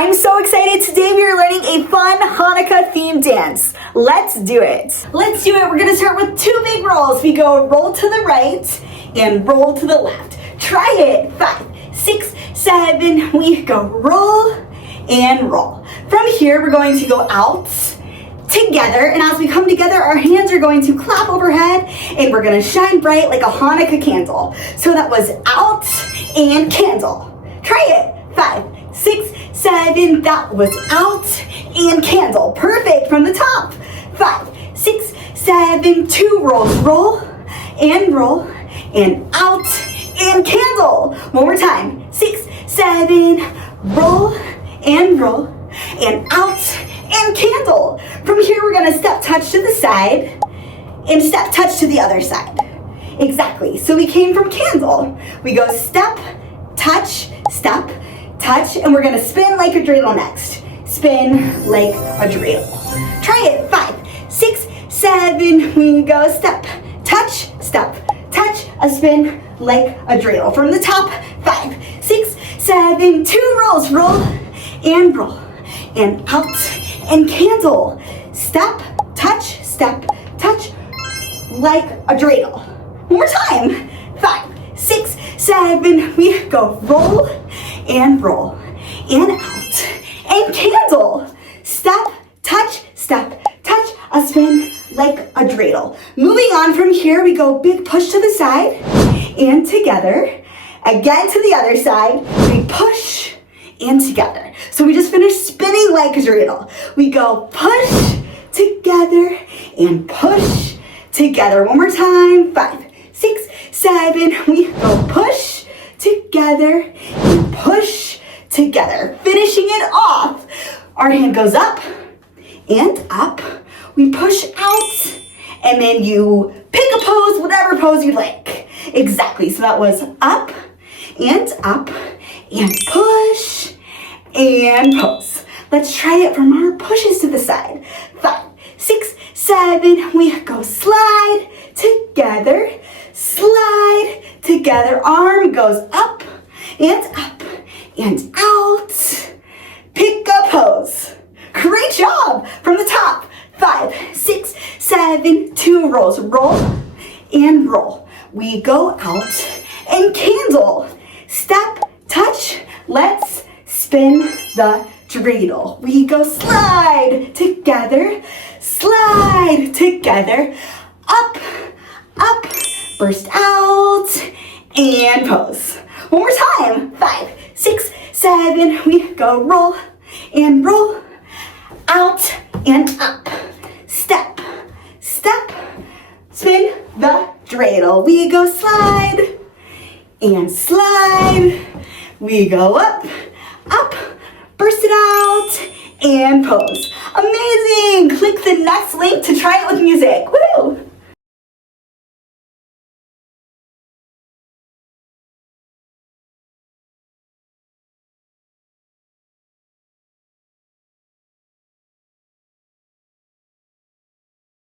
I'm so excited. Today we are learning a fun Hanukkah themed dance. Let's do it. Let's do it. We're gonna start with 2 big rolls. We go roll to the right and roll to the left. Try it. 5, 6, 7. We go roll and roll. From here, we're going to go out together, and as we come together, our hands are going to clap overhead, and we're gonna shine bright like a Hanukkah candle. So that was out and candle. Try it. 5, 6, 7. That was out and candle. Perfect. From the top. 5, 6, 7. 2 rolls. Roll and out and candle. One more time. 6, 7. Roll and out and candle. From here, we're gonna step touch to the side and step touch to the other side. Exactly. So we came from candle. We go step, touch, and we're gonna spin like a dreidel next. Spin like a dreidel. Try it. 5, 6, 7. We go step, touch, a spin like a dreidel. From the top. 5, 6, 7. 2 rolls. Roll and out and candle. Step, touch, like a dreidel. One more time. 5, 6, 7. We go roll and out and candle. Step, touch, a spin like a dreidel. Moving on from here, we go big push to the side and together. Again to the other side, we push and together. So we just finished spinning like a dreidel. We go push together and push together. One more time. 5, 6, 7. We go push together and push together. Finishing it off. Our hand goes up and up. We push out, and then you pick a pose, whatever pose you like. Exactly. So that was up and push and pose. Let's try it from our pushes to the side. 5, 6, 7. We go slide together. Arm goes up and out. Pick a pose. Great job. From the top. 5, 6, 7. 2 rolls. Roll and roll. We go out and candle. Step, touch. Let's spin the dreidel. We go slide together, up, burst out, and pose. One more time. 5, 6, 7. We go roll, out and up. Step, spin the dreidel. We go slide and slide. We go up, burst it out, and pose. Amazing! Click the next link to try it with music. Woo!